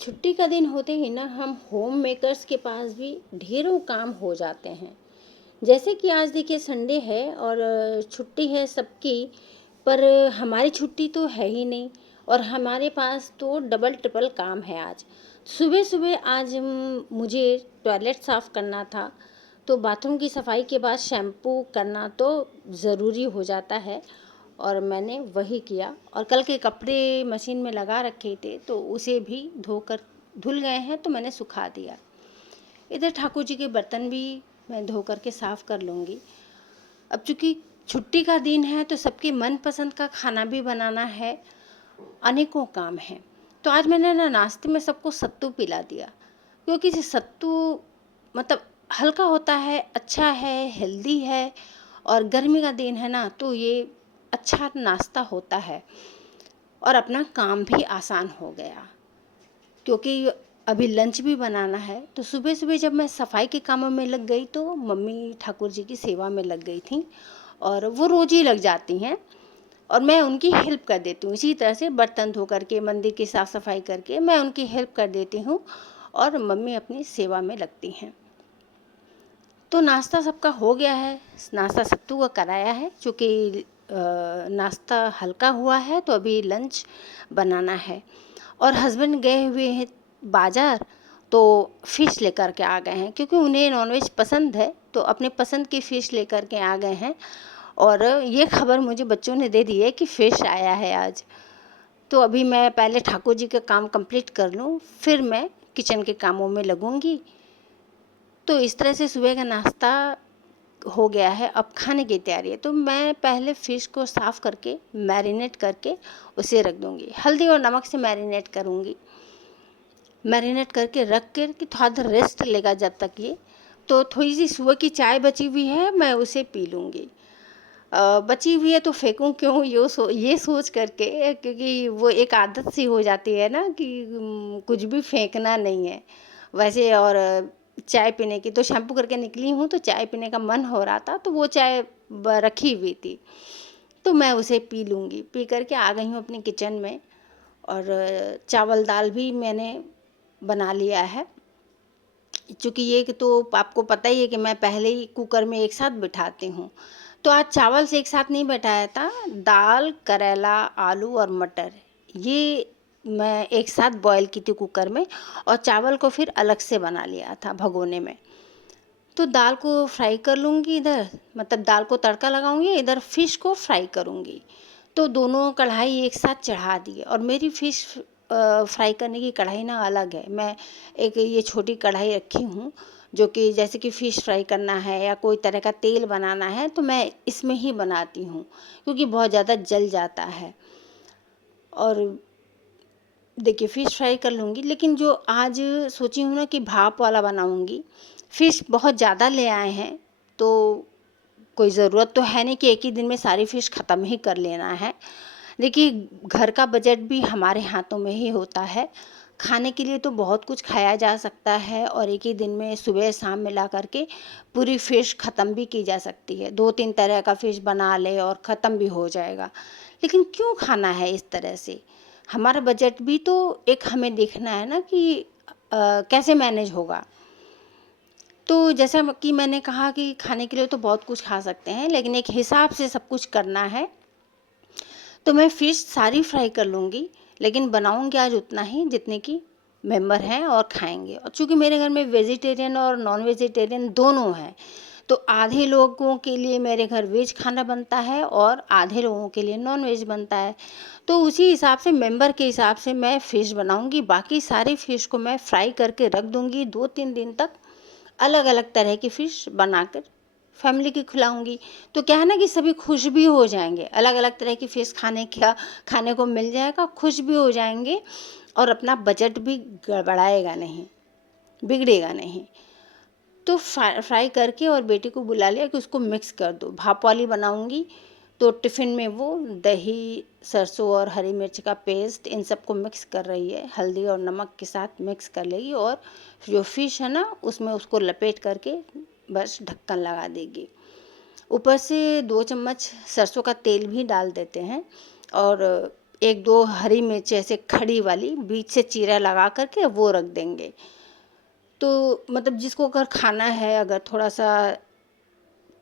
छुट्टी का दिन होते ही ना हम होम मेकर्स के पास भी ढेरों काम हो जाते हैं। जैसे कि आज देखिए संडे है और छुट्टी है सबकी। पर हमारी छुट्टी तो है ही नहीं। और हमारे पास तो डबल ट्रिपल काम है आज। सुबह सुबह आज मुझे टॉयलेट साफ़ करना था। तो बाथरूम की सफाई के बाद शैम्पू करना तो ज़रूरी हो जाता है। और मैंने वही किया और कल के कपड़े मशीन में लगा रखे थे तो उसे भी धोकर धुल गए हैं तो मैंने सुखा दिया। इधर ठाकुर जी के बर्तन भी मैं धो करके साफ़ कर लूँगी। अब चूँकि छुट्टी का दिन है तो सबके मनपसंद का खाना भी बनाना है। अनेकों काम हैं। तो आज मैंने ना नाश्ते में सबको सत्तू पिला दिया, क्योंकि सत्तू मतलब हल्का होता है, अच्छा है, हेल्दी है। और गर्मी का दिन है ना तो ये अच्छा नाश्ता होता है। और अपना काम भी आसान हो गया, क्योंकि अभी लंच भी बनाना है। तो सुबह सुबह जब मैं सफाई के कामों में लग गई तो मम्मी ठाकुर जी की सेवा में लग गई थी। और वो रोज़ ही लग जाती हैं और मैं उनकी हेल्प कर देती हूँ। इसी तरह से बर्तन धो करके, मंदिर की साफ़ सफाई करके मैं उनकी हेल्प कर देती हूँ और मम्मी अपनी सेवा में लगती हैं। तो नाश्ता सबका हो गया है। नाश्ता सत्तू का कराया है, चूँकि नाश्ता हल्का हुआ है तो अभी लंच बनाना है। और हस्बैंड गए हुए हैं बाज़ार, तो फ़िश लेकर के आ गए हैं, क्योंकि उन्हें नॉनवेज पसंद है तो अपने पसंद की फ़िश लेकर के आ गए हैं। और ये खबर मुझे बच्चों ने दे दी है कि फ़िश आया है आज। तो अभी मैं पहले ठाकुर जी का काम कंप्लीट कर लूँ, फिर मैं किचन के कामों में लगूंगी। तो इस तरह से सुबह का नाश्ता हो गया है। अब खाने की तैयारी है। तो मैं पहले फ़िश को साफ़ करके मैरिनेट करके उसे रख दूँगी। हल्दी और नमक से मैरिनेट करूँगी। मैरिनेट करके रख कर कि थोड़ा देर रेस्ट लेगा जब तक ये। तो थोड़ी सी सुबह की चाय बची हुई है, मैं उसे पी लूँगी। बची हुई है तो फेंकूँ क्यों, ये सोच करके, क्योंकि वो एक आदत सी हो जाती है ना कि कुछ भी फेंकना नहीं है वैसे। और चाय पीने की तो शैम्पू करके निकली हूँ तो चाय पीने का मन हो रहा था, तो वो चाय रखी हुई थी तो मैं उसे पी लूँगी। पी करके आ गई हूँ अपनी किचन में। और चावल दाल भी मैंने बना लिया है, चूँकि ये कि तो आपको पता ही है कि मैं पहले ही कुकर में एक साथ बिठाती हूँ। तो आज चावल से एक साथ नहीं बैठाया था। दाल, करेला, आलू और मटर ये मैं एक साथ बॉयल की थी कुकर में। और चावल को फिर अलग से बना लिया था भगोने में। तो दाल को फ्राई कर लूँगी इधर, मतलब दाल को तड़का लगाऊंगी, इधर फिश को फ्राई करूँगी। तो दोनों कढ़ाई एक साथ चढ़ा दी। और मेरी फ़िश फ्राई करने की कढ़ाई ना अलग है। मैं एक ये छोटी कढ़ाई रखी हूँ, जो कि जैसे कि फ़िश फ्राई करना है या कोई तरह का तेल बनाना है तो मैं इसमें ही बनाती हूँ, क्योंकि बहुत ज़्यादा जल जाता है। और देखिए फ़िश फ्राई कर लूँगी, लेकिन जो आज सोची हूँ ना कि भाप वाला बनाऊँगी। फ़िश बहुत ज़्यादा ले आए हैं तो कोई ज़रूरत तो है नहीं कि एक ही दिन में सारी फ़िश ख़त्म ही कर लेना है। देखिए घर का बजट भी हमारे हाथों में ही होता है। खाने के लिए तो बहुत कुछ खाया जा सकता है और एक ही दिन में सुबह शाम मिला करके पूरी फ़िश ख़त्म भी की जा सकती है। 2-3 तरह का फ़िश बना ले और ख़त्म भी हो जाएगा। लेकिन क्यों खाना है इस तरह से? हमारा बजट भी तो एक हमें देखना है ना कि कैसे मैनेज होगा। तो जैसा कि मैंने कहा कि खाने के लिए तो बहुत कुछ खा सकते हैं, लेकिन एक हिसाब से सब कुछ करना है। तो मैं फ़िश सारी फ्राई कर लूँगी, लेकिन बनाऊँगी आज उतना ही जितने की मेंबर हैं और खाएँगे। और चूँकि मेरे घर में वेजिटेरियन और नॉन वेजिटेरियन दोनों हैं, तो आधे लोगों के लिए मेरे घर वेज खाना बनता है और आधे लोगों के लिए नॉन वेज बनता है। तो उसी हिसाब से मेंबर के हिसाब से मैं फ़िश बनाऊँगी। बाकी सारी फ़िश को मैं फ्राई करके रख दूँगी 2-3 दिन तक। अलग अलग तरह की फ़िश बनाकर फैमिली की खिलाऊँगी। तो क्या है ना कि सभी खुश भी हो जाएंगे। अलग अलग तरह की फ़िश खाने को मिल जाएगा, खुश भी हो जाएंगे और अपना बजट भी गड़बड़ाएगा नहीं, बिगड़ेगा नहीं। तो फ्राई करके और बेटी को बुला लिया कि उसको मिक्स कर दो। भाप वाली बनाऊँगी तो टिफ़िन में वो दही, सरसों और हरी मिर्च का पेस्ट इन सबको मिक्स कर रही है, हल्दी और नमक के साथ मिक्स कर लेगी। और जो फ़िश है ना उसमें उसको लपेट करके बस ढक्कन लगा देगी। ऊपर से 2 चम्मच सरसों का तेल भी डाल देते हैं और एक दो हरी मिर्च ऐसे खड़ी वाली बीच से चीरा लगा करके वो रख देंगे। तो मतलब जिसको अगर खाना है, अगर थोड़ा सा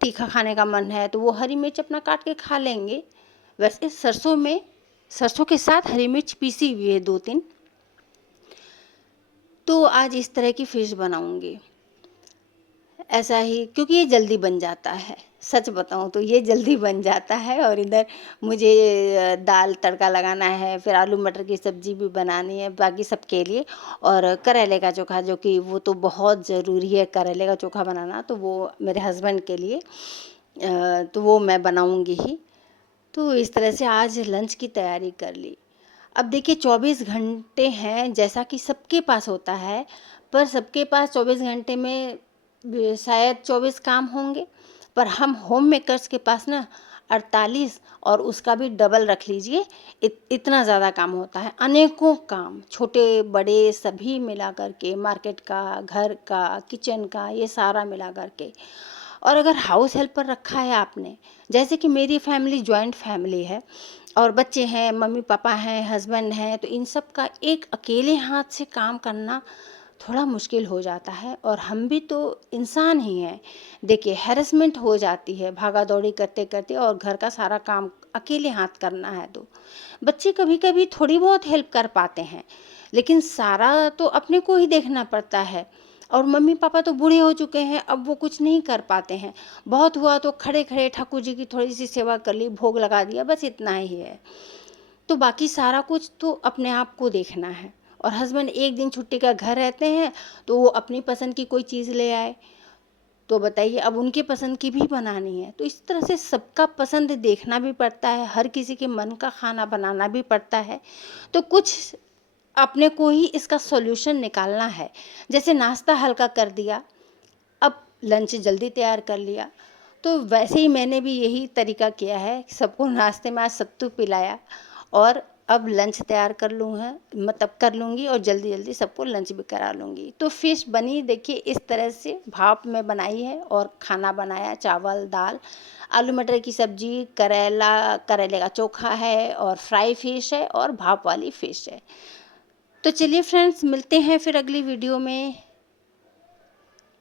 तीखा खाने का मन है तो वो हरी मिर्च अपना काट के खा लेंगे। वैसे सरसों के साथ हरी मिर्च पीसी हुई है 2-3। तो आज इस तरह की फ़िश बनाऊंगी। ऐसा ही, क्योंकि ये जल्दी बन जाता है, सच बताऊँ तो ये जल्दी बन जाता है। और इधर मुझे दाल तड़का लगाना है, फिर आलू मटर की सब्ज़ी भी बनानी है बाकी सबके लिए, और करेले का चोखा, जो कि वो तो बहुत ज़रूरी है करेले का चोखा बनाना, तो वो मेरे हस्बैंड के लिए तो वो मैं बनाऊंगी ही। तो इस तरह से आज लंच की तैयारी कर ली। अब देखिए 24 घंटे हैं जैसा कि सबके पास होता है, पर सबके पास 24 घंटे में शायद 24 काम होंगे, पर हम होम मेकर्स के पास ना 48 और उसका भी डबल रख लीजिए, इतना ज़्यादा काम होता है। अनेकों काम, छोटे बड़े सभी मिला करके, मार्केट का, घर का, किचन का, ये सारा मिला करके। और अगर हाउस हेल्पर रखा है आपने, जैसे कि मेरी फैमिली जॉइंट फैमिली है और बच्चे हैं, मम्मी पापा हैं, हस्बैंड हैं, तो इन सब का एक अकेले हाथ से काम करना थोड़ा मुश्किल हो जाता है। और हम भी तो इंसान ही हैं। देखिए हैरेसमेंट हो जाती है भागा दौड़ी करते करते, और घर का सारा काम अकेले हाथ करना है तो बच्चे कभी कभी थोड़ी बहुत हेल्प कर पाते हैं, लेकिन सारा तो अपने को ही देखना पड़ता है। और मम्मी पापा तो बूढ़े हो चुके हैं, अब वो कुछ नहीं कर पाते हैं। बहुत हुआ तो खड़े खड़े ठाकुर जी की थोड़ी सी सेवा कर ली, भोग लगा दिया, बस इतना ही है। तो बाकी सारा कुछ तो अपने आप को देखना है। और हस्बैंड एक दिन छुट्टी का घर रहते हैं, तो वो अपनी पसंद की कोई चीज़ ले आए, तो बताइए अब उनके पसंद की भी बनानी है। तो इस तरह से सबका पसंद देखना भी पड़ता है, हर किसी के मन का खाना बनाना भी पड़ता है। तो कुछ अपने को ही इसका सॉल्यूशन निकालना है। जैसे नाश्ता हल्का कर दिया, अब लंच जल्दी तैयार कर लिया। तो वैसे ही मैंने भी यही तरीका किया है, सबको नाश्ते में आज सत्तू पिलाया, और अब लंच तैयार कर लूँ है, मतलब कर लूँगी, और जल्दी जल्दी सबको लंच भी करा लूँगी। तो फ़िश बनी देखिए इस तरह से, भाप में बनाई है, और खाना बनाया चावल दाल आलू मटर की सब्जी, करेले का चोखा है, और फ्राई फ़िश है, और भाप वाली फ़िश है। तो चलिए फ्रेंड्स, मिलते हैं फिर अगली वीडियो में।